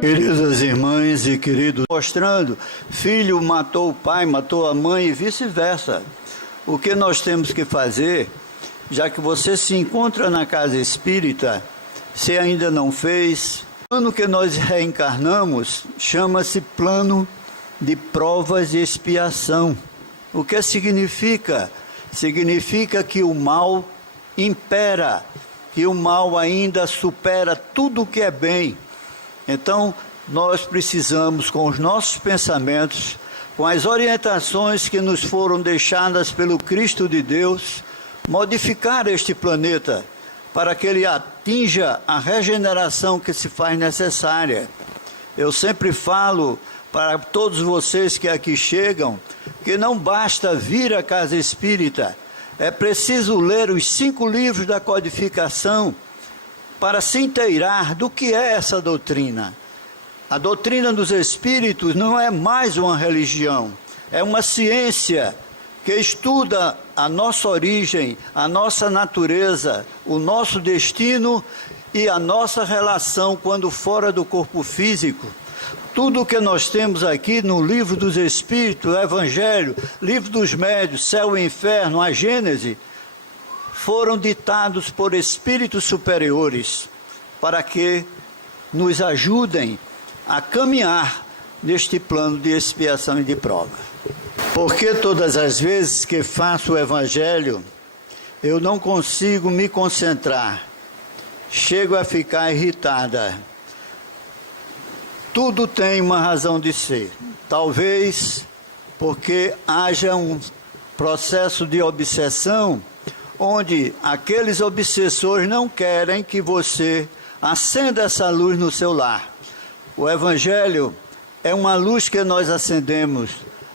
Queridas irmãs e queridos, mostrando, filho matou o pai, matou a mãe e vice-versa. O que nós temos que fazer, já que você se encontra na casa espírita, se ainda não fez, o plano que nós reencarnamos chama-se plano de provas e expiação. O que significa? Significa que o mal impera, que o mal ainda supera tudo o que é bem. Então, nós precisamos, com os nossos pensamentos, com as orientações que nos foram deixadas pelo Cristo de Deus, modificar este planeta para que ele atinja a regeneração que se faz necessária. Eu sempre falo para todos vocês que aqui chegam, que não basta vir à casa espírita, é preciso ler os 5 livros da codificação, para se inteirar do que é essa doutrina. A doutrina dos espíritos não é mais uma religião, é uma ciência que estuda a nossa origem, a nossa natureza, o nosso destino e a nossa relação quando fora do corpo físico. Tudo o que nós temos aqui no livro dos Espíritos, o Evangelho, livro dos Médios, Céu e Inferno, a Gênese, foram ditados por espíritos superiores para que nos ajudem a caminhar neste plano de expiação e de prova. Porque todas as vezes que faço o Evangelho, eu não consigo me concentrar, chego a ficar irritada. Tudo tem uma razão de ser. Talvez porque haja um processo de obsessão, onde aqueles obsessores não querem que você acenda essa luz no seu lar. O Evangelho é uma luz que nós acendemos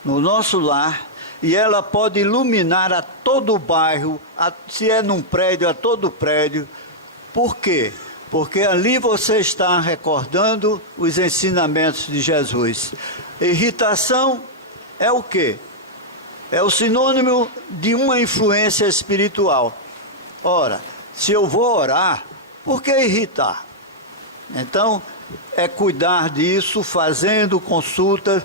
no nosso lar e ela pode iluminar a todo o bairro, se é num prédio, a todo o prédio. Por quê? Porque ali você está recordando os ensinamentos de Jesus. Irritação é o quê? É o sinônimo de uma influência espiritual. Ora, se eu vou orar, por que irritar? Então, é cuidar disso, fazendo consultas,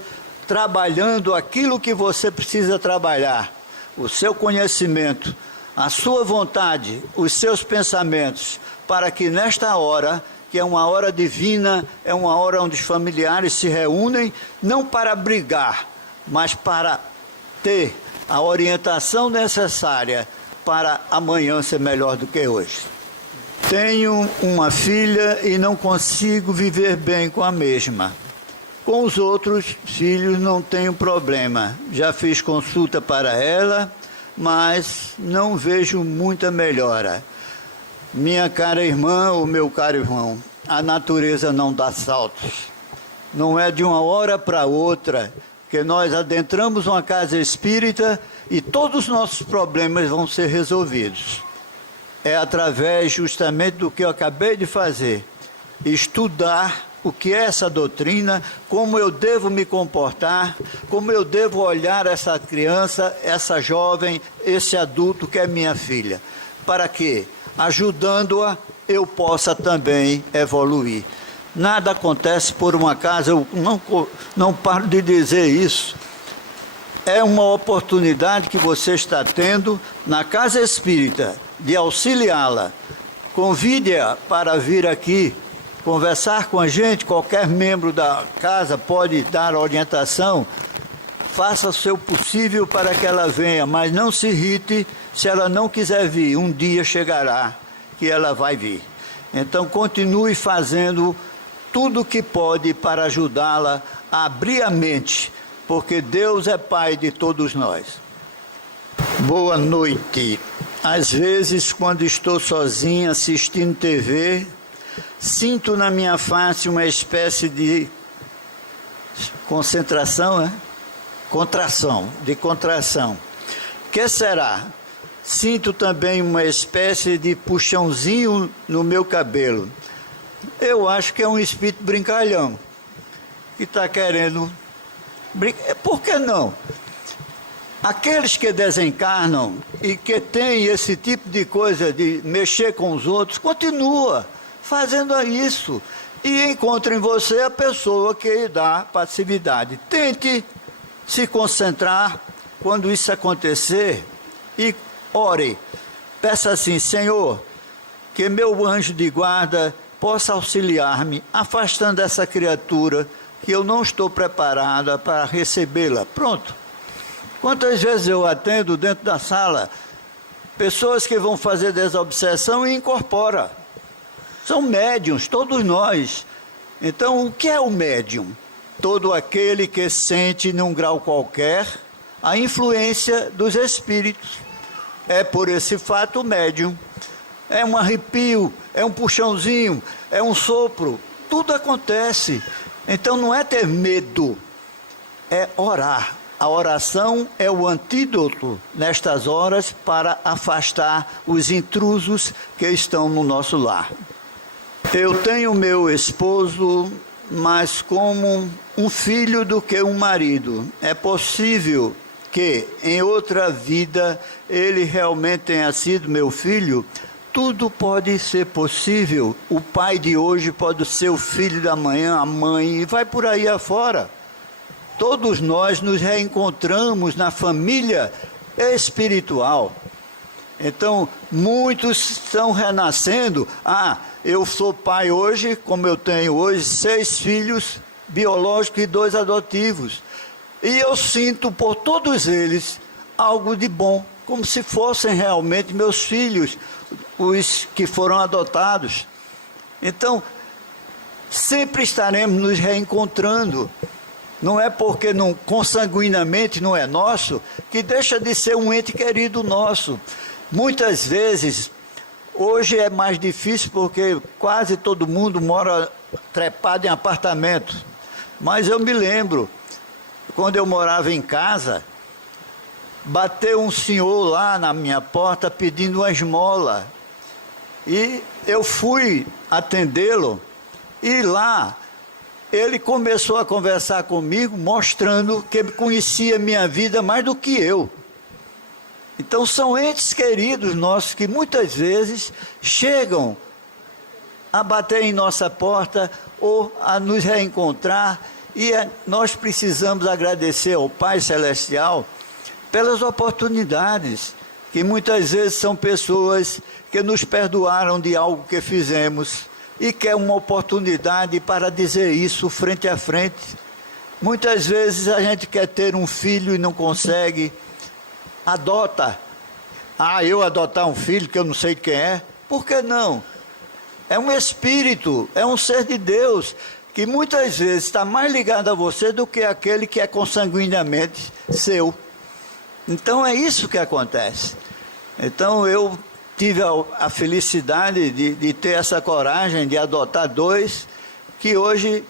trabalhando aquilo que você precisa trabalhar. O seu conhecimento, a sua vontade, os seus pensamentos, para que nesta hora, que é uma hora divina, é uma hora onde os familiares se reúnem, não para brigar, mas para ter a orientação necessária para amanhã ser melhor do que hoje. Tenho uma filha e não consigo viver bem com a mesma. Com os outros filhos não tenho problema. Já fiz consulta para ela, mas não vejo muita melhora. Minha cara irmã ou meu caro irmão, a natureza não dá saltos. Não é de uma hora para outra que nós adentramos uma casa espírita e todos os nossos problemas vão ser resolvidos. É através justamente do que eu acabei de fazer, estudar o que é essa doutrina, como eu devo me comportar, como eu devo olhar essa criança, essa jovem, esse adulto que é minha filha, para que, ajudando-a, eu possa também evoluir. Nada acontece por um acaso, eu não paro de dizer isso. É uma oportunidade que você está tendo na casa espírita de auxiliá-la. Convide-a para vir aqui conversar com a gente. Qualquer membro da casa pode dar orientação. Faça o seu possível para que ela venha, mas não se irrite se ela não quiser vir. Um dia chegará que ela vai vir. Então continue fazendo tudo o que pode para ajudá-la a abrir a mente, porque Deus é Pai de todos nós. Boa noite. Às vezes, quando estou sozinha assistindo TV, sinto na minha face uma espécie de concentração, contração. Que será? Sinto também uma espécie de puxãozinho no meu cabelo. Eu acho que é um espírito brincalhão que está querendo brincar. Por que não? Aqueles que desencarnam e que têm esse tipo de coisa de mexer com os outros, continua fazendo isso e encontra em você a pessoa que dá passividade. Tente se concentrar quando isso acontecer e ore. Peça assim: Senhor, que meu anjo de guarda possa auxiliar-me, afastando essa criatura que eu não estou preparada para recebê-la. Pronto. Quantas vezes eu atendo dentro da sala pessoas que vão fazer desobsessão e incorpora. São médiuns, todos nós. Então, o que é o médium? Todo aquele que sente num grau qualquer a influência dos espíritos. É por esse fato o médium. É um arrepio, é um puxãozinho, é um sopro. Tudo acontece. Então não é ter medo, é orar. A oração é o antídoto nestas horas para afastar os intrusos que estão no nosso lar. Eu tenho meu esposo mais como um filho do que um marido. É possível que em outra vida ele realmente tenha sido meu filho? Tudo pode ser possível. O pai de hoje pode ser o filho da manhã, a mãe, e vai por aí afora. Todos nós nos reencontramos na família espiritual. Então, muitos estão renascendo. Eu sou pai hoje, como eu tenho hoje, 6 filhos biológicos e 2 adotivos. E eu sinto por todos eles algo de bom, como se fossem realmente meus filhos, os que foram adotados. Então, sempre estaremos nos reencontrando. Não é porque consanguinamente não é nosso, que deixa de ser um ente querido nosso. Muitas vezes, hoje é mais difícil porque quase todo mundo mora trepado em apartamento. Mas eu me lembro, quando eu morava em casa, bateu um senhor lá na minha porta pedindo uma esmola. E eu fui atendê-lo e lá ele começou a conversar comigo, mostrando que conhecia minha vida mais do que eu. Então são entes queridos nossos que muitas vezes chegam a bater em nossa porta ou a nos reencontrar, e nós precisamos agradecer ao Pai Celestial pelas oportunidades, que muitas vezes são pessoas que nos perdoaram de algo que fizemos e quer uma oportunidade para dizer isso frente a frente. Muitas vezes a gente quer ter um filho e não consegue, adota. Eu adotar um filho que eu não sei quem é, por que não? É um espírito, é um ser de Deus, que muitas vezes está mais ligado a você do que aquele que é consanguinamente seu. Então é isso que acontece. Então eu tive a felicidade de ter essa coragem de adotar 2, que hoje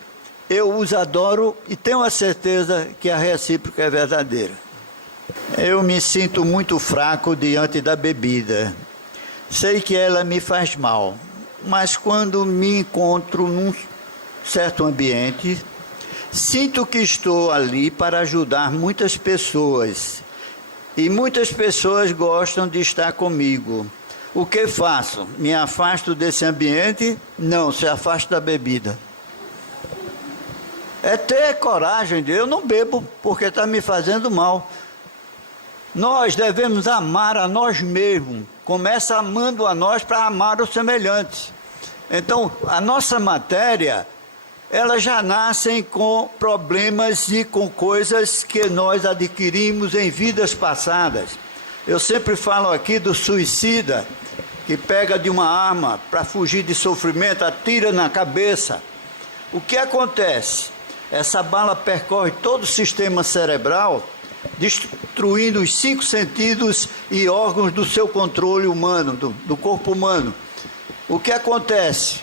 eu os adoro e tenho a certeza que a recíproca é verdadeira. Eu me sinto muito fraco diante da bebida. Sei que ela me faz mal, mas quando me encontro num certo ambiente, sinto que estou ali para ajudar muitas pessoas. E muitas pessoas gostam de estar comigo. O que faço? Me afasto desse ambiente? Não, se afasto da bebida. É ter coragem de eu não bebo porque está me fazendo mal. Nós devemos amar a nós mesmos. Começa amando a nós para amar os semelhantes. Então, a nossa matéria, ela já nasce com problemas e com coisas que nós adquirimos em vidas passadas. Eu sempre falo aqui do suicida, que pega de uma arma para fugir de sofrimento, atira na cabeça. O que acontece? Essa bala percorre todo o sistema cerebral, destruindo os 5 sentidos e órgãos do seu controle humano, do corpo humano. O que acontece?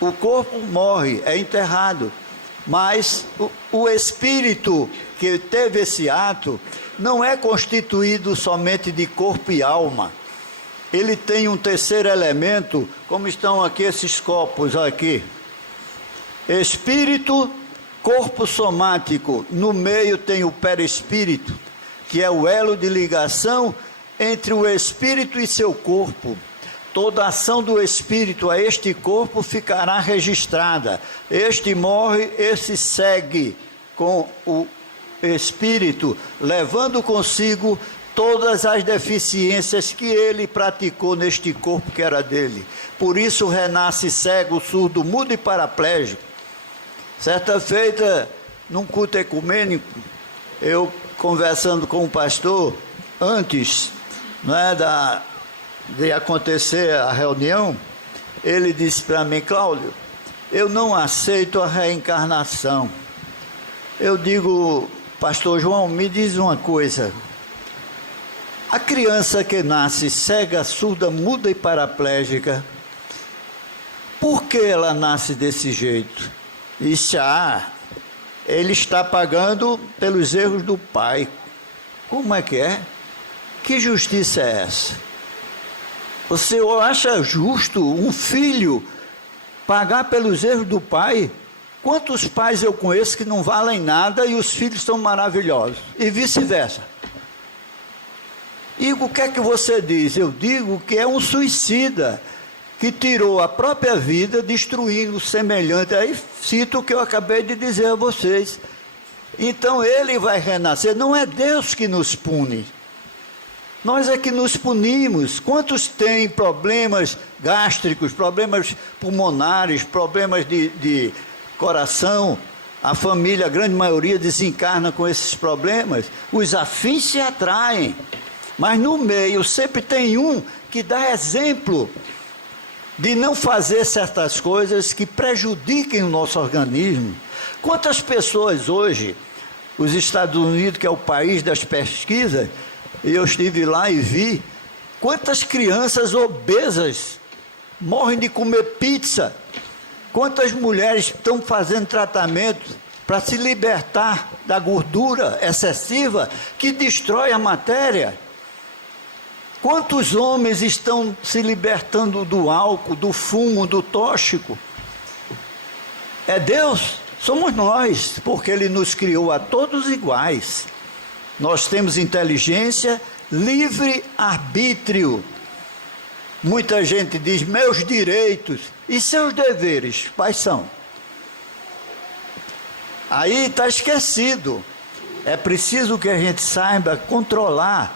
O corpo morre, é enterrado, mas o espírito que teve esse ato não é constituído somente de corpo e alma. Ele tem um terceiro elemento, como estão aqui esses copos aqui. Espírito, corpo somático, no meio tem o perispírito, que é o elo de ligação entre o espírito e seu corpo. Toda ação do espírito a este corpo ficará registrada. Este morre, esse segue com o espírito, levando consigo todas as deficiências que ele praticou neste corpo que era dele. Por isso renasce cego, surdo, mudo e paraplégico. Certa feita, num culto ecumênico, eu conversando com o pastor, antes de acontecer a reunião, ele disse para mim: Cláudio, eu não aceito a reencarnação. Eu digo: pastor João, me diz uma coisa. A criança que nasce cega, surda, muda e paraplégica, por que ela nasce desse jeito? Disse: ele está pagando pelos erros do pai. Como é que é? Que justiça é essa? Você acha justo um filho pagar pelos erros do pai? Quantos pais eu conheço que não valem nada e os filhos são maravilhosos? E vice-versa. E o que é que você diz? Eu digo que é um suicida que tirou a própria vida destruindo o semelhante. Aí cito o que eu acabei de dizer a vocês. Então ele vai renascer. Não é Deus que nos pune. Nós é que nos punimos. Quantos têm problemas gástricos, problemas pulmonares, problemas de coração? A família, a grande maioria, desencarna com esses problemas. Os afins se atraem. Mas no meio sempre tem um que dá exemplo de não fazer certas coisas que prejudiquem o nosso organismo. Quantas pessoas hoje, os Estados Unidos, que é o país das pesquisas, eu estive lá e vi, quantas crianças obesas morrem de comer pizza, quantas mulheres estão fazendo tratamento para se libertar da gordura excessiva que destrói a matéria. Quantos homens estão se libertando do álcool, do fumo, do tóxico? É Deus? Somos nós, porque Ele nos criou a todos iguais. Nós temos inteligência, livre arbítrio. Muita gente diz, meus direitos e seus deveres, quais são? Aí está esquecido. É preciso que a gente saiba controlar.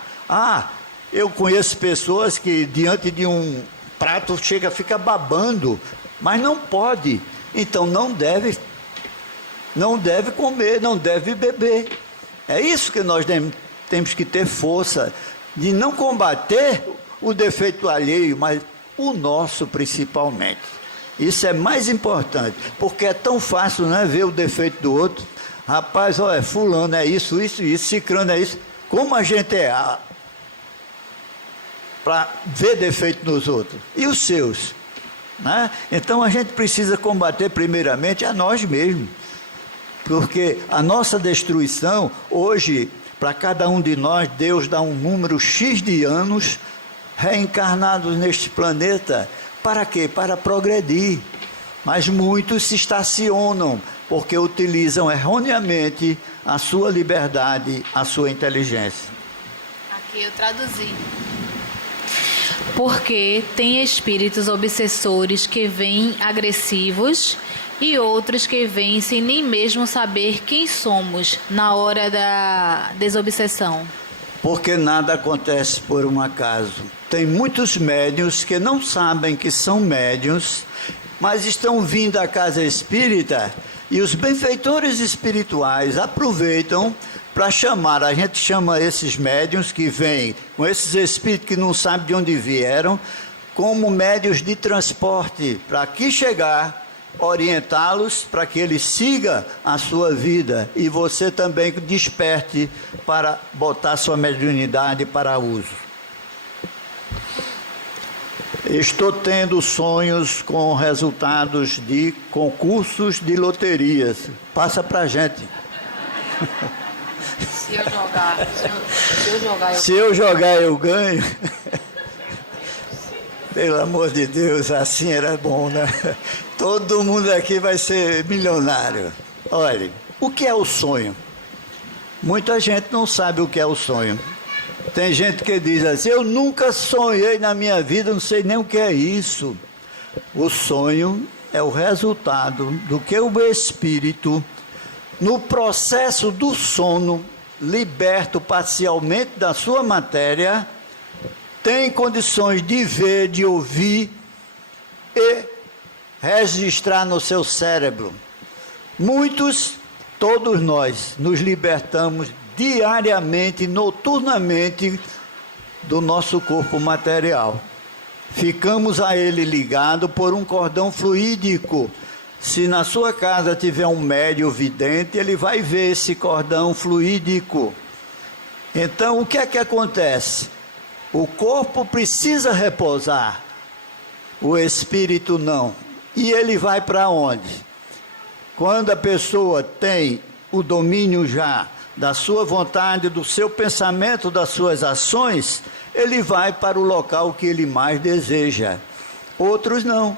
Eu conheço pessoas que diante de um prato fica babando, mas não pode. Então não deve comer, não deve beber. É isso que nós temos que ter força, de não combater o defeito alheio, mas o nosso principalmente. Isso é mais importante, porque é tão fácil, né, ver o defeito do outro. Rapaz, olha, fulano é isso, cicrano é isso. Como a gente é para ver defeito nos outros, e os seus, né? Então a gente precisa combater primeiramente a nós mesmos, porque a nossa destruição, hoje, para cada um de nós, Deus dá um número X de anos reencarnados neste planeta, para quê? Para progredir, mas muitos se estacionam, porque utilizam erroneamente a sua liberdade, a sua inteligência. Aqui eu traduzi. Porque tem espíritos obsessores que vêm agressivos e outros que vêm sem nem mesmo saber quem somos na hora da desobsessão. Porque nada acontece por um acaso. Tem muitos médiuns que não sabem que são médiuns, mas estão vindo à casa espírita e os benfeitores espirituais aproveitam para chamar, a gente chama esses médiuns que vêm com esses espíritos que não sabem de onde vieram, como médiuns de transporte, para aqui chegar, orientá-los para que eles sigam a sua vida e você também desperte para botar sua mediunidade para uso. Estou tendo sonhos com resultados de concursos de loterias. Passa para a gente. Se eu jogar, eu ganho. Pelo amor de Deus, assim era bom, né? Todo mundo aqui vai ser milionário. Olha, o que é o sonho? Muita gente não sabe o que é o sonho. Tem gente que diz assim: eu nunca sonhei na minha vida, não sei nem o que é isso. O sonho é o resultado do que o espírito, no processo do sono, liberto parcialmente da sua matéria, tem condições de ver, de ouvir e registrar no seu cérebro. Muitos, todos nós, nos libertamos diariamente, noturnamente, do nosso corpo material. Ficamos a ele ligado por um cordão fluídico. Se na sua casa tiver um médium vidente, ele vai ver esse cordão fluídico. Então, o que é que acontece? O corpo precisa repousar, o espírito não. E ele vai para onde? Quando a pessoa tem o domínio já da sua vontade, do seu pensamento, das suas ações, ele vai para o local que ele mais deseja. Outros não.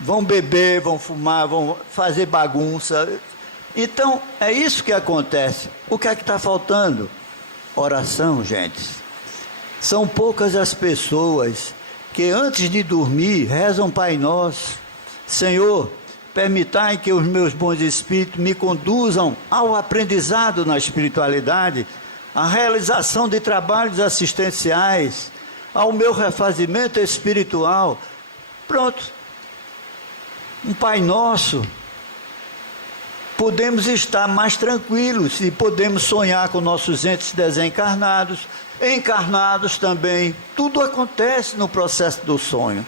Vão beber, vão fumar, vão fazer bagunça. Então, é isso que acontece. O que é que está faltando? Oração, gente. São poucas as pessoas que antes de dormir rezam Pai Nosso. Senhor, permitai que os meus bons espíritos me conduzam ao aprendizado na espiritualidade, à realização de trabalhos assistenciais, ao meu refazimento espiritual. Pronto. Um Pai Nosso. Podemos estar mais tranquilos e podemos sonhar com nossos entes desencarnados, encarnados também. Tudo acontece no processo do sonho.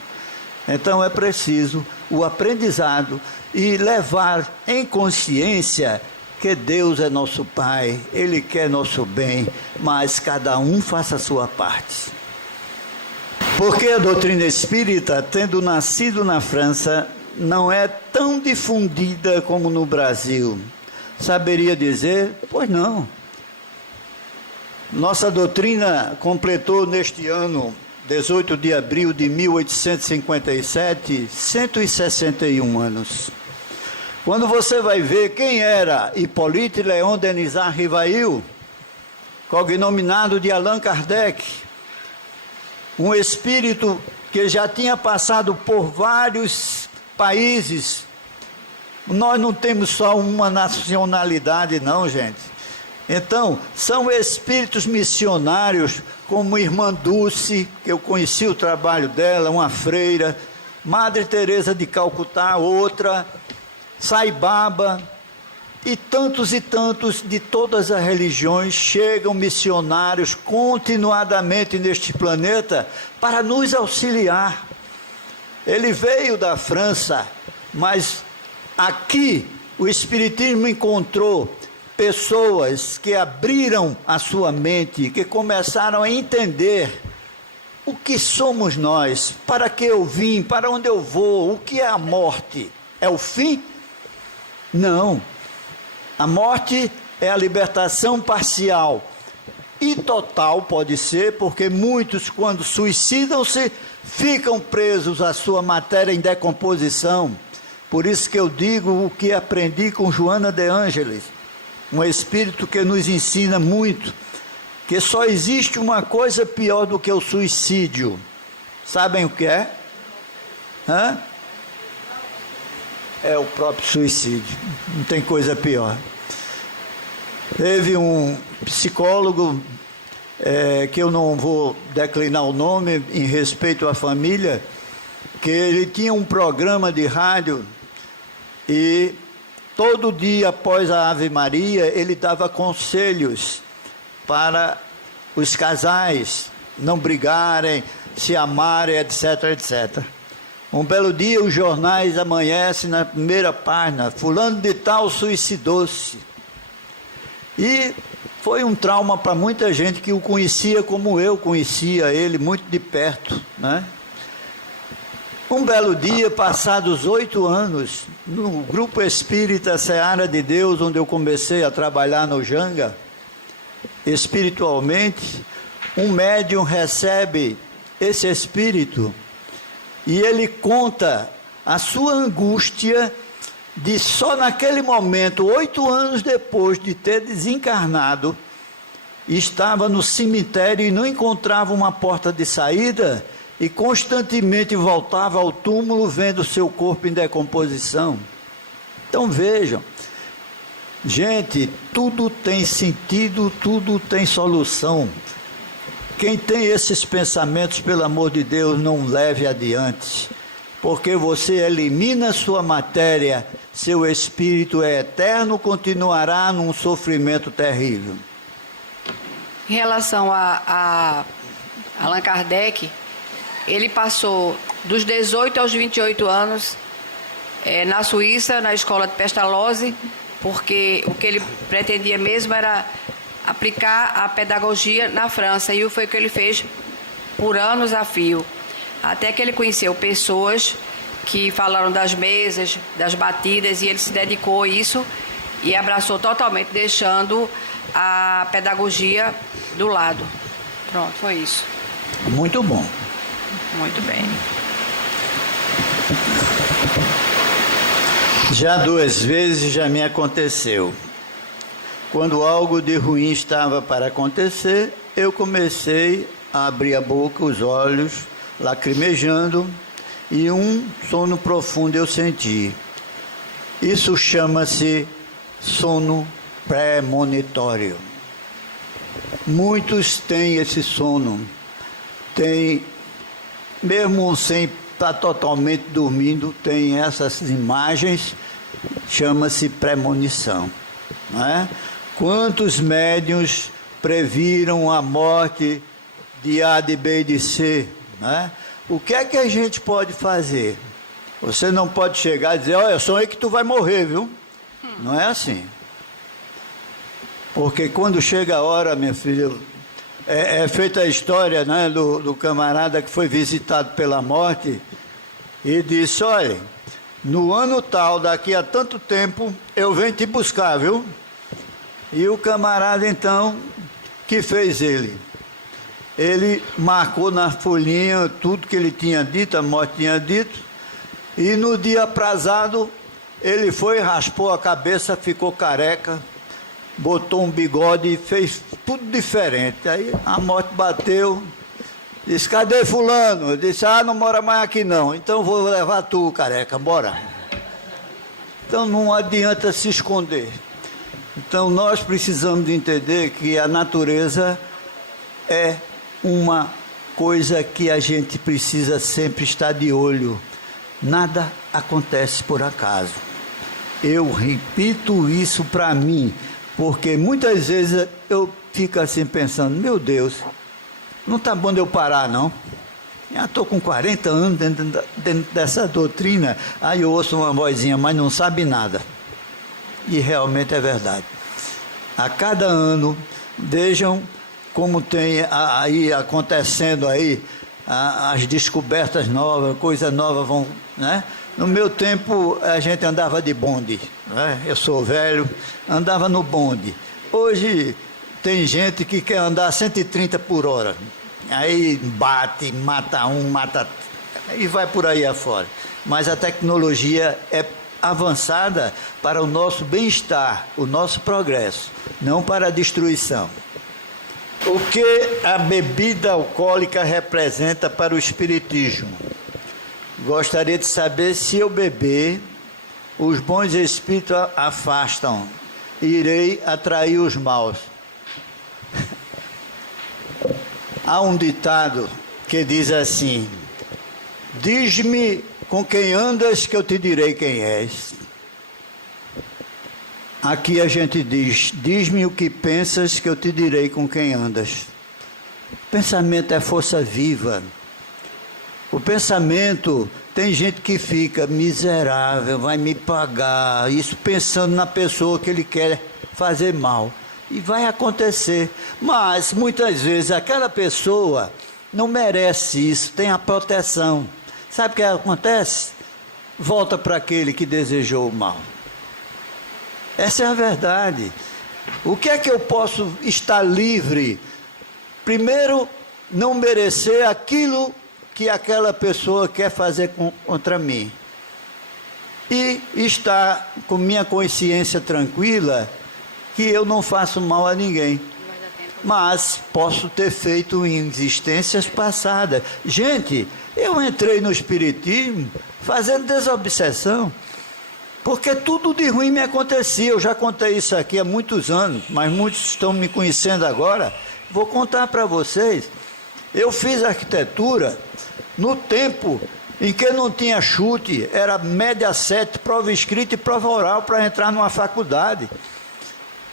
Então é preciso o aprendizado e levar em consciência que Deus é nosso Pai, Ele quer nosso bem, mas cada um faça a sua parte. Porque a doutrina espírita, tendo nascido na França, não é tão difundida como no Brasil. Saberia dizer? Pois não. Nossa doutrina completou neste ano, 18 de abril de 1857, 161 anos. Quando você vai ver quem era Hippolyte Léon Denis Rivail, cognominado de Allan Kardec, um espírito que já tinha passado por vários países. Nós não temos só uma nacionalidade não, gente. Então, são espíritos missionários, como Irmã Dulce, que eu conheci o trabalho dela, uma freira, Madre Teresa de Calcutá, outra, Sai Baba, e tantos de todas as religiões chegam missionários continuadamente neste planeta para nos auxiliar. Ele veio da França, mas aqui o Espiritismo encontrou pessoas que abriram a sua mente, que começaram a entender o que somos nós, para que eu vim, para onde eu vou, o que é a morte? É o fim? Não. A morte é a libertação parcial e total, pode ser, porque muitos, quando suicidam-se, ficam presos à sua matéria em decomposição. Por isso que eu digo o que aprendi com Joana de Ângeles, um espírito que nos ensina muito, que só existe uma coisa pior do que o suicídio. Sabem o que é? É o próprio suicídio. Não tem coisa pior. Teve um psicólogo, que eu não vou declinar o nome em respeito à família, que ele tinha um programa de rádio e todo dia após a Ave Maria ele dava conselhos para os casais não brigarem, se amarem, etc, etc. Um belo dia os jornais amanhecem na primeira página: fulano de tal suicidou-se. E foi um trauma para muita gente que o conhecia como eu conhecia ele, muito de perto, né? Um belo dia, passados 8 anos, no grupo espírita Seara de Deus, onde eu comecei a trabalhar no Janga, espiritualmente, um médium recebe esse espírito e ele conta a sua angústia de só naquele momento, 8 anos depois de ter desencarnado, estava no cemitério e não encontrava uma porta de saída e constantemente voltava ao túmulo vendo seu corpo em decomposição. Então vejam, gente, tudo tem sentido, tudo tem solução. Quem tem esses pensamentos, pelo amor de Deus, não leve adiante, porque você elimina sua matéria, seu espírito é eterno, continuará num sofrimento terrível. Em relação a Allan Kardec, ele passou dos 18 aos 28 anos na Suíça, na escola de Pestalozzi, porque o que ele pretendia mesmo era aplicar a pedagogia na França, e foi o que ele fez por anos a fio, até que ele conheceu pessoas que falaram das mesas, das batidas, e ele se dedicou a isso e abraçou totalmente, deixando a pedagogia do lado. Pronto, foi isso. Muito bom. Muito bem. Já 2 vezes já me aconteceu. Quando algo de ruim estava para acontecer, eu comecei a abrir a boca, os olhos, lacrimejando, e um sono profundo eu senti. Isso chama-se sono premonitório. Muitos têm esse sono, tem, mesmo sem estar totalmente dormindo, tem essas imagens, chama-se premonição, não é? Quantos médiuns previram a morte de A, de B e de C, né? O que é que a gente pode fazer? Você não pode chegar e dizer, olha, eu sonhei que tu vai morrer, viu? Não é assim. Porque quando chega a hora, minha filha, é feita a história, né, do camarada que foi visitado pela morte e disse, olha, no ano tal, daqui a tanto tempo, eu venho te buscar, viu? E o camarada, então, que fez ele? Ele marcou na folhinha tudo que ele tinha dito, a morte tinha dito, e no dia aprazado, ele foi, raspou a cabeça, ficou careca, botou um bigode e fez tudo diferente. Aí a morte bateu, disse, cadê fulano? Eu disse, não mora mais aqui não, então vou levar tu, careca, bora. Então não adianta se esconder. Então nós precisamos de entender que a natureza é uma coisa que a gente precisa sempre estar de olho. Nada acontece por acaso. Eu repito isso para mim, porque muitas vezes eu fico assim pensando, meu Deus, não está bom de eu parar não. Já estou com 40 anos dentro dessa doutrina, aí eu ouço uma vozinha, mas não sabe nada. E realmente é verdade. A cada ano, vejam como tem aí acontecendo aí as descobertas novas, coisas novas vão, né? No meu tempo a gente andava de bonde, né? Eu sou velho, andava no bonde. Hoje tem gente que quer andar 130 por hora, aí bate, mata um, mata e vai por aí afora. Mas a tecnologia é avançada para o nosso bem-estar, o nosso progresso, não para a destruição. O que a bebida alcoólica representa para o espiritismo? Gostaria de saber se eu beber, os bons espíritos afastam, irei atrair os maus. Há um ditado que diz assim, diz-me com quem andas que eu te direi quem és. Aqui a gente diz, diz-me o que pensas que eu te direi com quem andas. Pensamento é força viva. O pensamento, tem gente que fica miserável, vai me pagar, isso pensando na pessoa que ele quer fazer mal. E vai acontecer. Mas, muitas vezes, aquela pessoa não merece isso, tem a proteção. Sabe o que acontece? Volta para aquele que desejou o mal. Essa é a verdade. O que é que eu posso estar livre? Primeiro, não merecer aquilo que aquela pessoa quer fazer contra mim. E estar com minha consciência tranquila que eu não faço mal a ninguém. mas posso ter feito em existências passadas. Gente, eu entrei no espiritismo fazendo desobsessão, porque tudo de ruim me acontecia. Eu já contei isso aqui há muitos anos, mas muitos estão me conhecendo agora. Vou contar para vocês. Eu fiz arquitetura no tempo em que não tinha chute, era média 7, prova escrita e prova oral para entrar numa faculdade.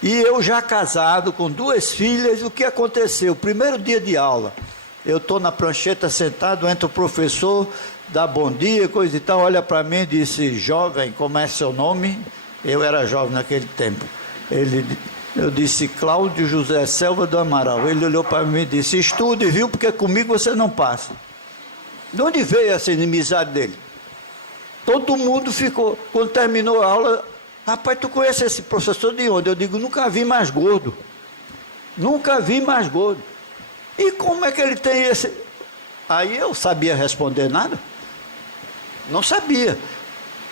E eu já casado, com 2 filhas, o que aconteceu? Primeiro dia de aula, eu estou na prancheta sentado, entra o professor, dá bom dia, coisa e tal, olha para mim e disse: jovem, como é seu nome? Eu era jovem naquele tempo. Eu disse: Cláudio José Selva do Amaral. Ele olhou para mim e disse: estude, viu, porque comigo você não passa. De onde veio essa inimizade dele? Todo mundo ficou, quando terminou a aula: rapaz, tu conhece esse professor de onde? Eu digo: nunca vi mais gordo. Nunca vi mais gordo. E como é que ele tem esse... Aí eu sabia responder nada? Não sabia.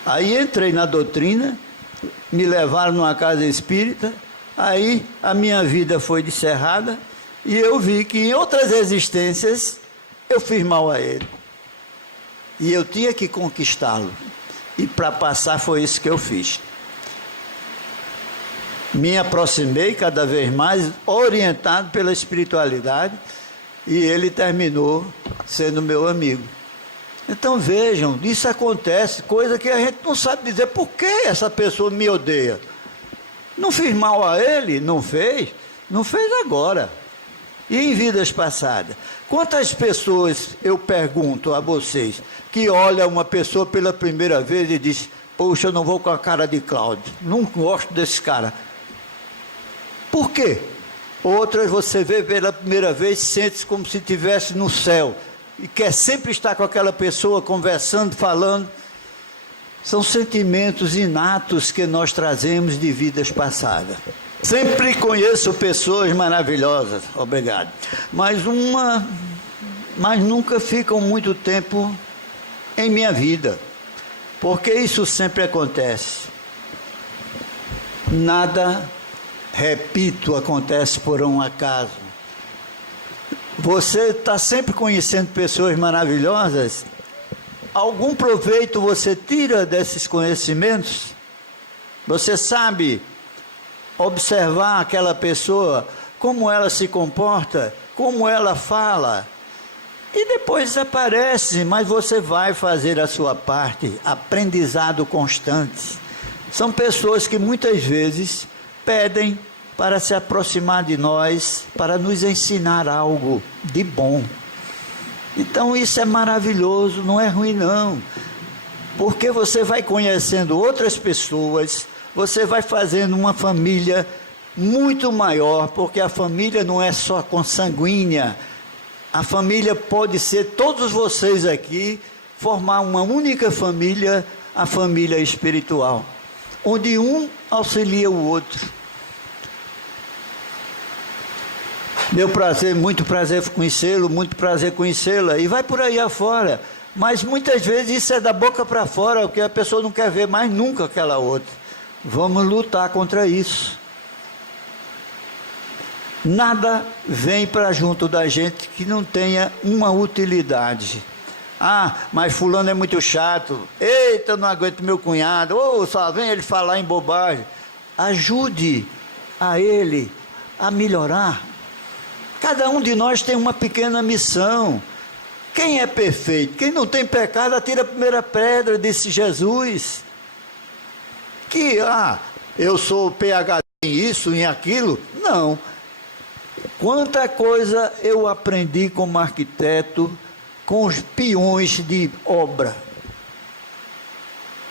Aí entrei na doutrina, me levaram numa casa espírita, aí a minha vida foi descerrada e eu vi que em outras existências eu fiz mal a ele. E eu tinha que conquistá-lo. E para passar foi isso que eu fiz. Me aproximei cada vez mais, orientado pela espiritualidade, e ele terminou sendo meu amigo. Então vejam, isso acontece, coisa que a gente não sabe dizer por que essa pessoa me odeia. Não fiz mal a ele? Não fez agora. E em vidas passadas? Quantas pessoas, eu pergunto a vocês, que olham uma pessoa pela primeira vez e diz: poxa, eu não vou com a cara de Cláudio, não gosto desse cara. Por quê? Outras você vê pela primeira vez, sente-se como se estivesse no céu e quer sempre estar com aquela pessoa, conversando, falando. São sentimentos inatos que nós trazemos de vidas passadas. Sempre conheço pessoas maravilhosas, obrigado, mas nunca ficam muito tempo em minha vida, porque isso sempre acontece. Nada, repito, acontece por um acaso. Você está sempre conhecendo pessoas maravilhosas. Algum proveito você tira desses conhecimentos? Você sabe observar aquela pessoa, como ela se comporta, como ela fala, e depois desaparece, mas você vai fazer a sua parte. Aprendizado constante. São pessoas que muitas vezes pedem para se aproximar de nós, para nos ensinar algo de bom. Então isso é maravilhoso, não é ruim não, porque você vai conhecendo outras pessoas, você vai fazendo uma família muito maior, porque a família não é só consanguínea, a família pode ser todos vocês aqui, formar uma única família, a família espiritual, onde um auxilia o outro. Meu prazer, muito prazer conhecê-lo, muito prazer conhecê-la, e vai por aí afora. Mas muitas vezes isso é da boca para fora, porque a pessoa não quer ver mais nunca aquela outra. Vamos lutar contra isso. Nada vem para junto da gente que não tenha uma utilidade. Ah, mas fulano é muito chato. Eita, eu não aguento meu cunhado. Ou só vem ele falar em bobagem. Ajude a ele a melhorar. Cada um de nós tem uma pequena missão. Quem é perfeito? Quem não tem pecado, atira a primeira pedra, disse Jesus. Que, eu sou PhD em isso, em aquilo. Não. Quanta coisa eu aprendi como arquiteto com os peões de obra.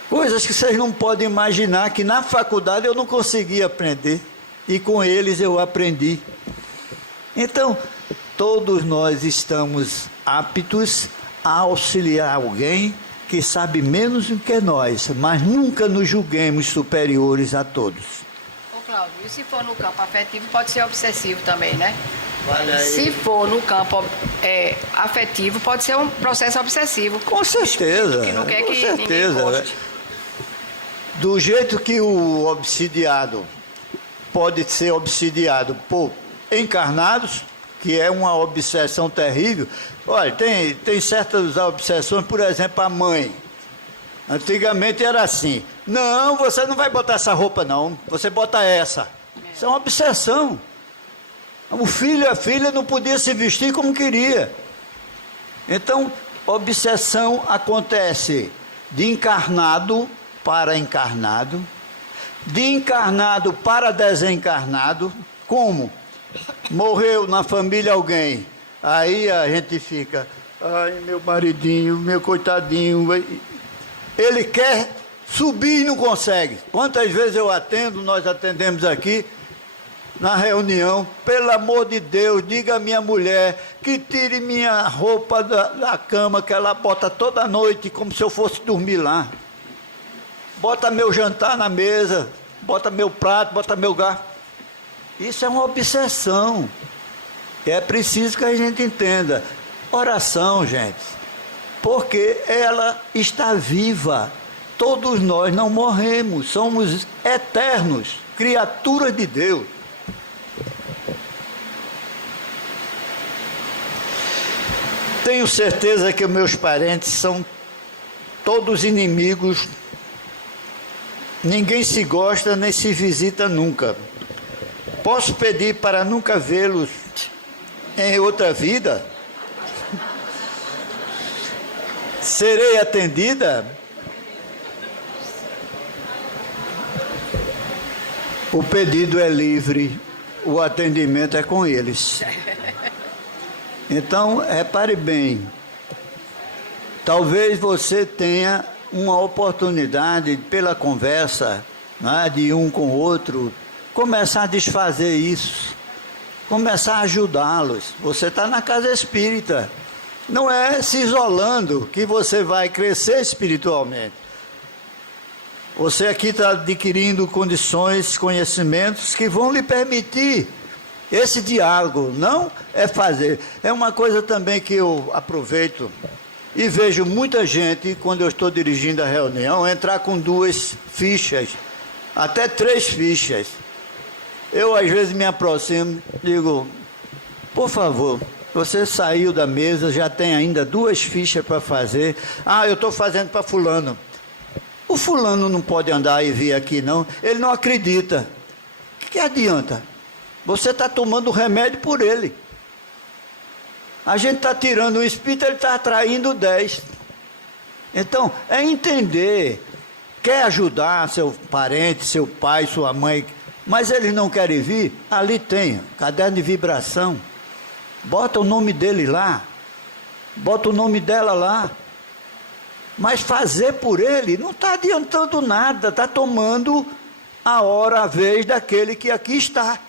Coisas que vocês não podem imaginar, que na faculdade eu não conseguia aprender. E com eles eu aprendi. Então, todos nós estamos aptos a auxiliar alguém que sabe menos do que nós, mas nunca nos julguemos superiores a todos. Ô Cláudio, e se for no campo afetivo, pode ser obsessivo também, né? Olha aí. Se for no campo afetivo, pode ser um processo obsessivo. Com certeza. Que não quer com que certeza, ninguém goste. Do jeito que o obsidiado pode ser obsidiado por encarnados, que é uma obsessão terrível. Olha, tem certas obsessões, por exemplo, a mãe. Antigamente era assim: não, você não vai botar essa roupa não, você bota essa. Isso é uma obsessão. O filho e a filha não podia se vestir como queria. Então, obsessão acontece de encarnado para encarnado, de encarnado para desencarnado. Como? Morreu na família alguém, aí a gente fica: ai, meu maridinho, meu coitadinho. Ele quer subir e não consegue. Quantas vezes nós atendemos aqui na reunião: pelo amor de Deus, diga à minha mulher que tire minha roupa da cama, que ela bota toda noite, como se eu fosse dormir lá. Bota meu jantar na mesa, bota meu prato, bota meu garfo. Isso é uma obsessão. É preciso que a gente entenda. Oração, gente, porque ela está viva. Todos nós não morremos, somos eternos, criaturas de Deus. Tenho certeza que meus parentes são todos inimigos. Ninguém se gosta nem se visita nunca. Posso pedir para nunca vê-los em outra vida? Serei atendida? O pedido é livre, o atendimento é com eles. Então, repare bem, talvez você tenha uma oportunidade, pela conversa, né, de um com o outro, começar a desfazer isso, começar a ajudá-los. Você está na casa espírita, não é se isolando que você vai crescer espiritualmente. Você aqui está adquirindo condições, conhecimentos que vão lhe permitir esse diálogo. Não é fazer. É uma coisa também que eu aproveito e vejo muita gente, quando eu estou dirigindo a reunião, entrar com 2 fichas, até 3 fichas. Eu às vezes me aproximo, digo: por favor, você saiu da mesa, já tem ainda 2 fichas para fazer. Ah, eu estou fazendo para fulano. O fulano não pode andar e vir aqui não, ele não acredita. O que adianta? Você está tomando remédio por ele. A gente está tirando o espírito, ele está atraindo 10. Então, é entender. Quer ajudar seu parente, seu pai, sua mãe, mas eles não querem vir? Ali tem caderno de vibração. Bota o nome dele lá. Bota o nome dela lá. Mas fazer por ele não está adiantando nada. Está tomando a hora, a vez daquele que aqui está.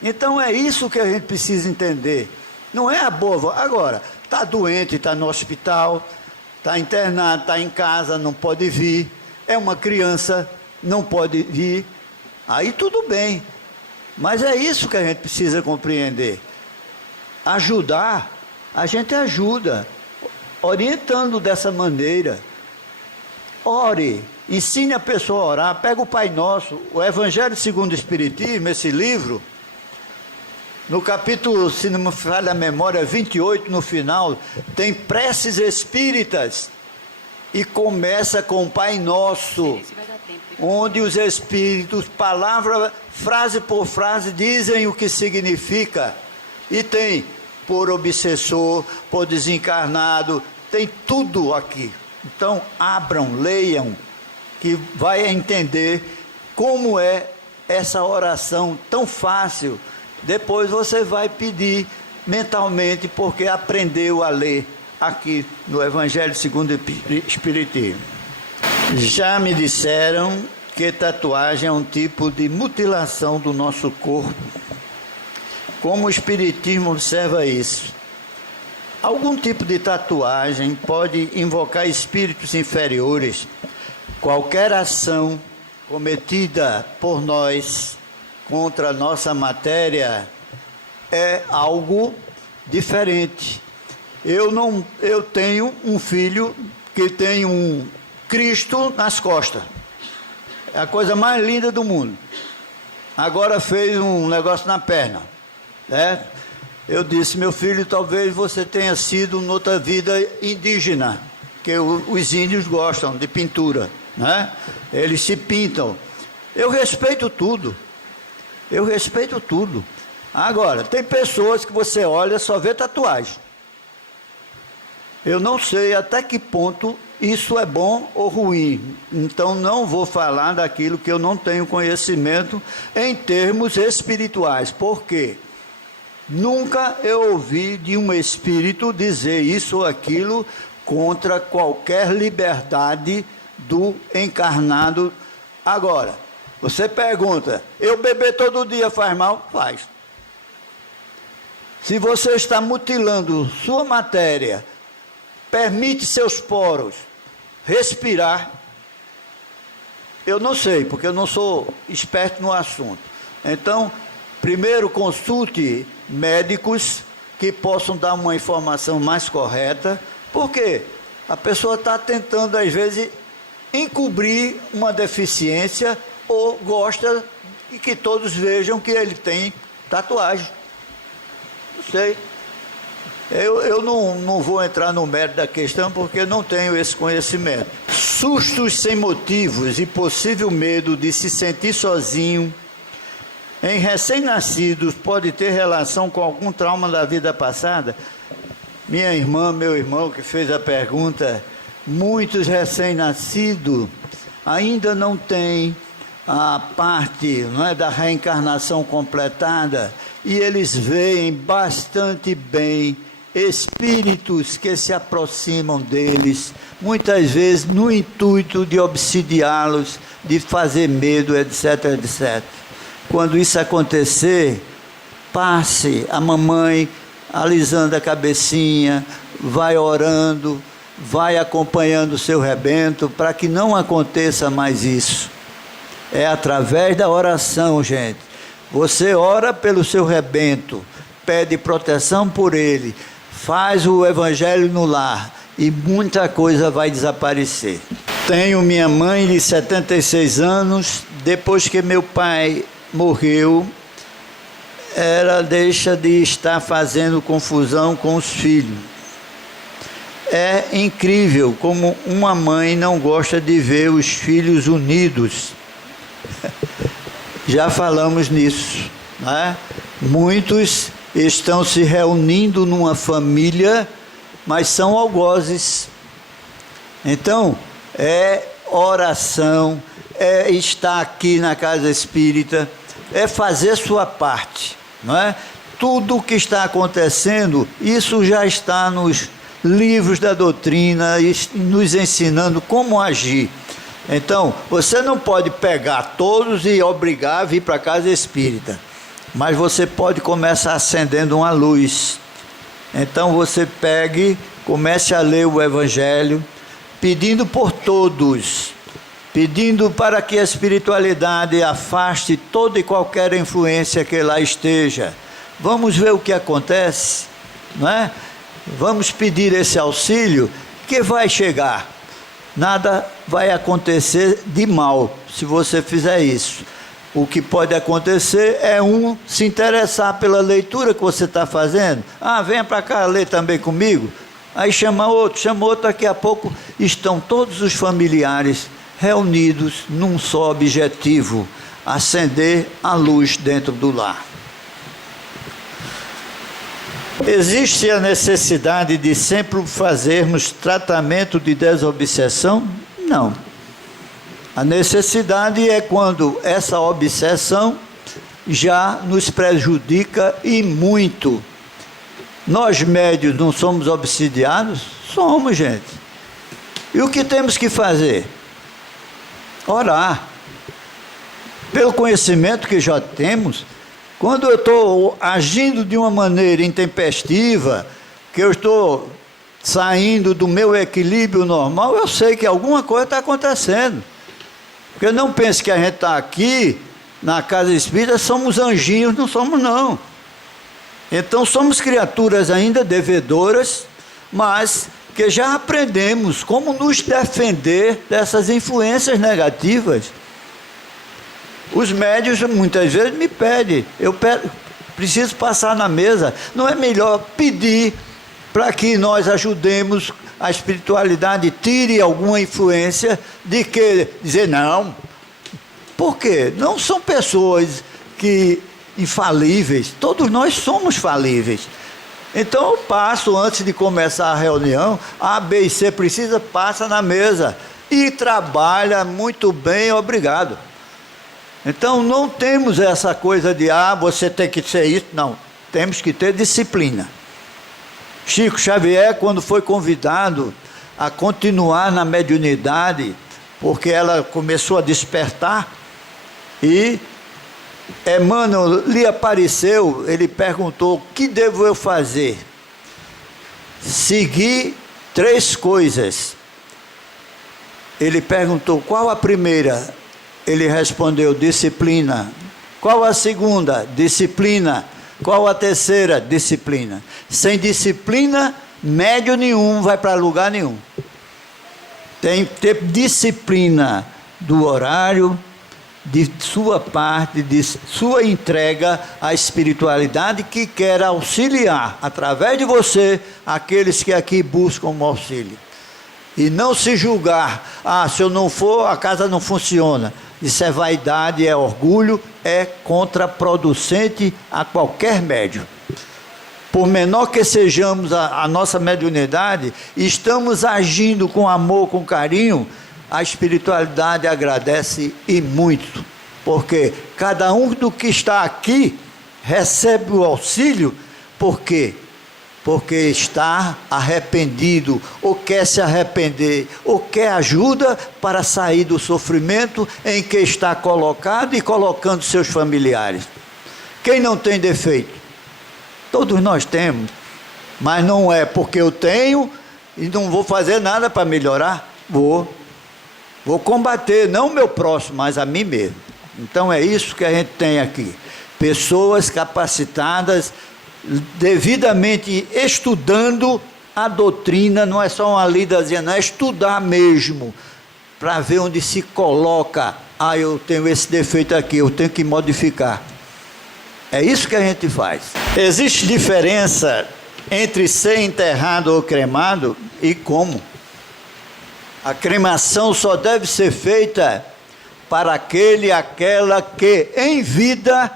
Então é isso que a gente precisa entender. Não é a boa. Agora, está doente, está no hospital, está internado, está em casa, não pode vir. É uma criança, não pode vir. Aí tudo bem. Mas é isso que a gente precisa compreender. Ajudar, a gente ajuda, orientando dessa maneira. Ore, ensine a pessoa a orar. Pega o Pai Nosso, o Evangelho segundo o Espiritismo, esse livro. No capítulo, se não me falha a memória, 28, no final, tem preces espíritas. E começa com o Pai Nosso, onde os espíritos, palavra, frase por frase, dizem o que significa. E tem por obsessor, por desencarnado, tem tudo aqui. Então, abram, leiam, que vai entender como é essa oração tão fácil. Depois você vai pedir mentalmente, porque aprendeu a ler aqui no Evangelho segundo o Espiritismo. Já me disseram que tatuagem é um tipo de mutilação do nosso corpo. Como o Espiritismo observa isso? Algum tipo de tatuagem pode invocar espíritos inferiores. Qualquer ação cometida por nós contra a nossa matéria é algo diferente. Eu tenho um filho que tem um Cristo nas costas. É a coisa mais linda do mundo. Agora fez um negócio na perna. né? Eu disse, meu filho, talvez você tenha sido, noutra vida, indígena, que os índios gostam de pintura, né? Eles se pintam. Eu respeito tudo. Eu respeito tudo. Agora, tem pessoas que você olha só vê tatuagem. Eu não sei até que ponto isso é bom ou ruim. Então, não vou falar daquilo que eu não tenho conhecimento em termos espirituais. Por quê? Nunca eu ouvi de um espírito dizer isso ou aquilo contra qualquer liberdade do encarnado. Agora, você pergunta, eu beber todo dia faz mal? Faz. Se você está mutilando sua matéria, permite seus poros respirar, eu não sei, porque eu não sou esperto no assunto. Então, primeiro consulte médicos que possam dar uma informação mais correta, porque a pessoa está tentando, às vezes, encobrir uma deficiência ou gosta e que todos vejam que ele tem tatuagem. Não sei. Eu não vou entrar no mérito da questão porque não tenho esse conhecimento. Sustos sem motivos e possível medo de se sentir sozinho em recém-nascidos pode ter relação com algum trauma da vida passada? Minha irmã, meu irmão que fez a pergunta, muitos recém-nascidos ainda não têm a parte, não é, da reencarnação completada, e eles veem bastante bem espíritos que se aproximam deles, muitas vezes no intuito de obsidiá-los, de fazer medo, etc, etc. Quando isso acontecer, passe a mamãe alisando a cabecinha, vai orando, vai acompanhando o seu rebento, para que não aconteça mais isso. É através da oração, gente. Você ora pelo seu rebento, pede proteção por ele, faz o evangelho no lar e muita coisa vai desaparecer. Tenho minha mãe de 76 anos, depois que meu pai morreu, ela deixa de estar fazendo confusão com os filhos. É incrível como uma mãe não gosta de ver os filhos unidos. Já falamos nisso, né? Muitos estão se reunindo numa família, mas são algozes. Então, é oração, é estar aqui na casa espírita, é fazer sua parte, não é? Tudo o que está acontecendo, isso já está nos livros da doutrina, nos ensinando como agir. Então, você não pode pegar todos e obrigar a vir para a casa espírita, mas você pode começar acendendo uma luz. Então, você pegue, comece a ler o Evangelho, pedindo por todos, pedindo para que a espiritualidade afaste toda e qualquer influência que lá esteja. Vamos ver o que acontece, não é? Vamos pedir esse auxílio que vai chegar. Nada vai acontecer de mal se você fizer isso. O que pode acontecer é se interessar pela leitura que você está fazendo. Ah, venha para cá ler também comigo. Aí chama outro, daqui a pouco estão todos os familiares reunidos num só objetivo, acender a luz dentro do lar. Existe a necessidade de sempre fazermos tratamento de desobsessão? Não. A necessidade é quando essa obsessão já nos prejudica e muito. Nós médios não somos obsidiados? Somos, gente. E o que temos que fazer? Orar. Pelo conhecimento que já temos, quando eu estou agindo de uma maneira intempestiva, que eu estou saindo do meu equilíbrio normal, eu sei que alguma coisa está acontecendo. Porque não pense que a gente está aqui, na casa espírita, somos anjinhos, não somos não. Então somos criaturas ainda devedoras, mas que já aprendemos como nos defender dessas influências negativas. Os médios muitas vezes me pedem, preciso passar na mesa. Não é melhor pedir para que nós ajudemos a espiritualidade, tire alguma influência de que dizer não? Por quê? Não são pessoas que infalíveis, todos nós somos falíveis. Então eu passo, antes de começar a reunião, A, B e C precisa, passa na mesa e trabalha muito bem, obrigado. Então não temos essa coisa de, você tem que ser isso, não, temos que ter disciplina. Chico Xavier, quando foi convidado a continuar na mediunidade, porque ela começou a despertar, e Emmanuel lhe apareceu, ele perguntou: o que devo eu fazer? Seguir 3 coisas. Ele perguntou: qual a primeira? Ele respondeu: disciplina. Qual a segunda? Disciplina. Qual a terceira? Disciplina. Sem disciplina, médium nenhum vai para lugar nenhum. Tem que ter disciplina do horário, de sua parte, de sua entrega à espiritualidade que quer auxiliar, através de você, aqueles que aqui buscam um auxílio. E não se julgar: se eu não for, a casa não funciona. Isso é vaidade, é orgulho, é contraproducente a qualquer médium. Por menor que sejamos a nossa mediunidade, estamos agindo com amor, com carinho, a espiritualidade agradece e muito. Porque cada um do que está aqui recebe o auxílio, por quê? Porque está arrependido, ou quer se arrepender, ou quer ajuda para sair do sofrimento em que está colocado e colocando seus familiares. Quem não tem defeito? Todos nós temos, mas não é porque eu tenho e não vou fazer nada para melhorar. Vou combater, não o meu próximo, mas a mim mesmo. Então é isso que a gente tem aqui. Pessoas capacitadas, devidamente estudando a doutrina, não é só uma lidazinha, não é estudar mesmo, para ver onde se coloca: eu tenho esse defeito aqui, eu tenho que modificar. É isso que a gente faz. Existe diferença entre ser enterrado ou cremado e como. A cremação só deve ser feita para aquela que em vida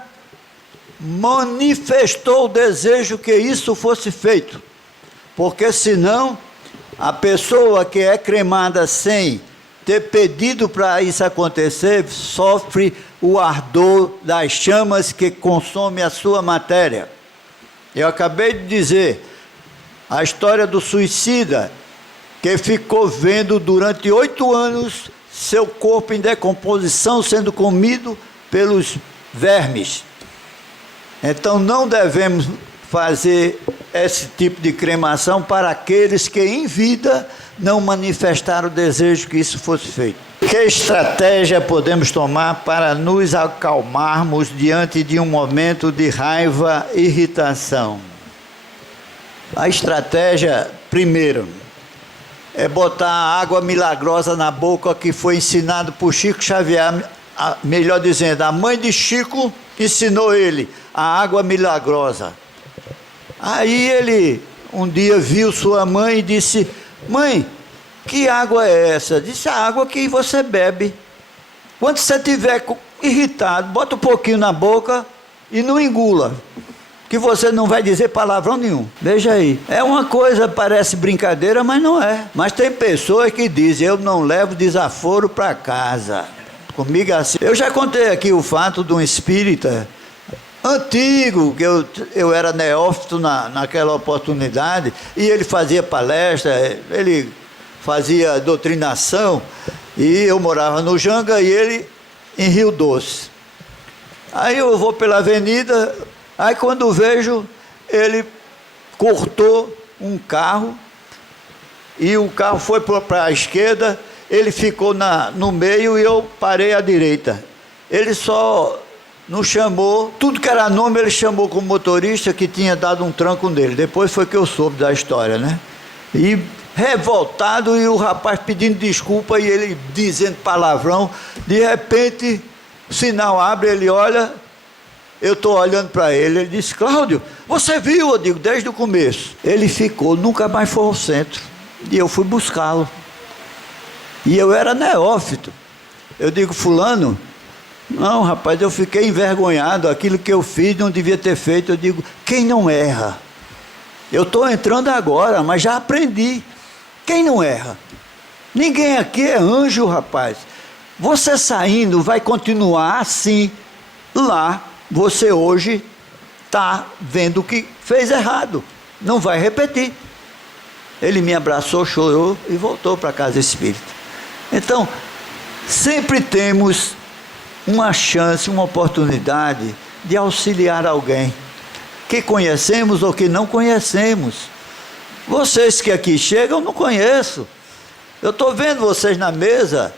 manifestou o desejo que isso fosse feito, porque senão a pessoa que é cremada sem ter pedido para isso acontecer, sofre o ardor das chamas que consome a sua matéria. Eu acabei de dizer a história do suicida, que ficou vendo durante 8 anos seu corpo em decomposição, sendo comido pelos vermes. Então não devemos fazer esse tipo de cremação para aqueles que em vida não manifestaram o desejo que isso fosse feito. Que estratégia podemos tomar para nos acalmarmos diante de um momento de raiva e irritação? A estratégia, primeiro, é botar a água milagrosa na boca, que foi ensinado por Chico Xavier, melhor dizendo, a mãe de Chico ensinou ele a água milagrosa. Aí ele um dia viu sua mãe e disse: mãe, que água é essa? Disse: a água que você bebe. Quando você estiver irritado, bota um pouquinho na boca e não engula, que você não vai dizer palavrão nenhum. Veja aí, é uma coisa, parece brincadeira, mas não é. Mas tem pessoas que dizem: eu não levo desaforo para casa. Comigo é assim. Eu já contei aqui o fato de um espírita antigo, que eu era neófito naquela oportunidade, e ele fazia palestra, ele fazia doutrinação, e eu morava no Janga e ele em Rio Doce. Aí eu vou pela avenida, aí quando vejo, ele cortou um carro, e o carro foi para a esquerda, ele ficou no meio e eu parei à direita. Ele só não chamou, tudo que era nome ele chamou como motorista, que tinha dado um tranco nele. Depois foi que eu soube da história, né? E revoltado, e o rapaz pedindo desculpa e ele dizendo palavrão. De repente o sinal abre, ele olha, Eu estou olhando para ele, ele disse, Cláudio, você viu? Eu digo, desde o começo. Ele ficou, nunca mais foi ao centro. E eu fui buscá-lo. E eu era neófito. Eu digo, fulano, não, rapaz, eu fiquei envergonhado, aquilo que eu fiz não devia ter feito. Eu digo, quem não erra? Eu estou entrando agora, mas já aprendi. Quem não erra? Ninguém aqui é anjo, rapaz. Você saindo vai continuar assim. Lá, você hoje está vendo que fez errado. Não vai repetir. Ele me abraçou, chorou e voltou para a casa espírita. Então, sempre temos uma chance, uma oportunidade de auxiliar alguém que conhecemos ou que não conhecemos. Vocês que aqui chegam, eu não conheço. Eu estou vendo vocês na mesa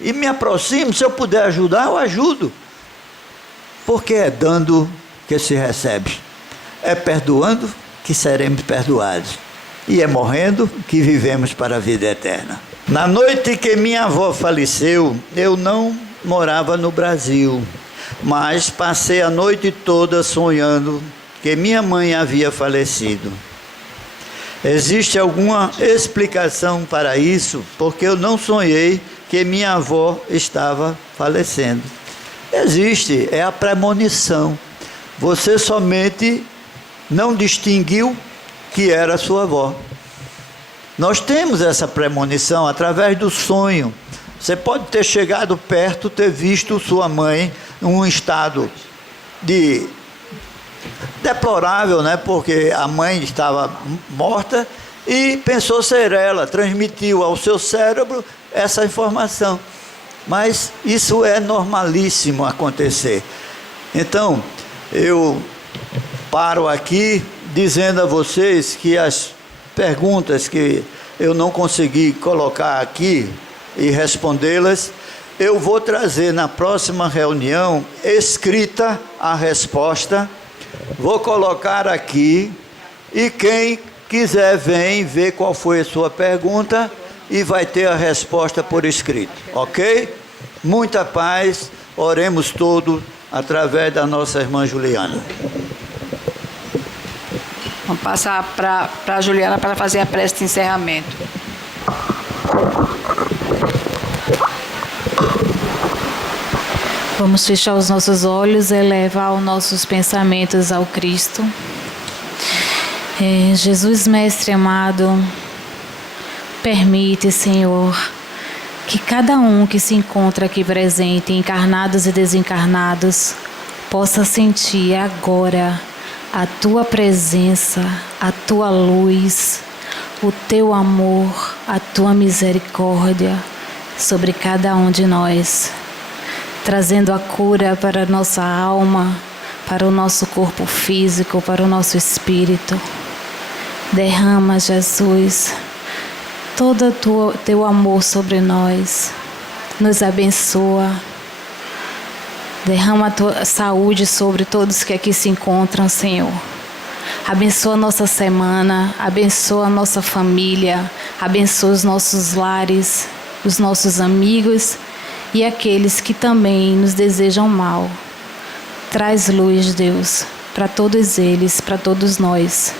e me aproximo. Se eu puder ajudar, eu ajudo. Porque é dando que se recebe. É perdoando que seremos perdoados. E é morrendo que vivemos para a vida eterna. Na noite que minha avó faleceu, eu não morava no Brasil, mas passei a noite toda sonhando que minha mãe havia falecido. Existe alguma explicação para isso? Porque eu não sonhei que minha avó estava falecendo. Existe, é a premonição. Você somente não distinguiu que era sua avó. Nós temos essa premonição através do sonho. Você pode ter chegado perto, ter visto sua mãe num estado deplorável, né? Porque a mãe estava morta e pensou ser ela, transmitiu ao seu cérebro essa informação. Mas isso é normalíssimo acontecer. Então, eu paro aqui dizendo a vocês que as perguntas que eu não consegui colocar aqui e respondê-las, eu vou trazer na próxima reunião escrita a resposta, vou colocar aqui e quem quiser vem ver qual foi a sua pergunta e vai ter a resposta por escrito, ok? Muita paz, oremos todos através da nossa irmã Juliana. Vamos passar para a Juliana para fazer a prece de encerramento. Vamos fechar os nossos olhos e elevar os nossos pensamentos ao Cristo. Jesus, Mestre amado, permite, Senhor, que cada um que se encontra aqui presente, encarnados e desencarnados, possa sentir agora a Tua presença, a Tua luz, o Teu amor, a Tua misericórdia sobre cada um de nós, trazendo a cura para a nossa alma, para o nosso corpo físico, para o nosso espírito. Derrama, Jesus, todo o Teu amor sobre nós, nos abençoa. Derrama a Tua saúde sobre todos que aqui se encontram, Senhor. Abençoa a nossa semana, abençoa a nossa família, abençoa os nossos lares, os nossos amigos e aqueles que também nos desejam mal. Traz luz, Deus, para todos eles, para todos nós.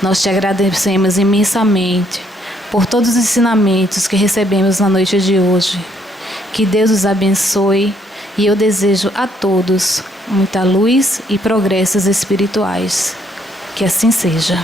Nós Te agradecemos imensamente por todos os ensinamentos que recebemos na noite de hoje. Que Deus os abençoe. E eu desejo a todos muita luz e progressos espirituais. Que assim seja.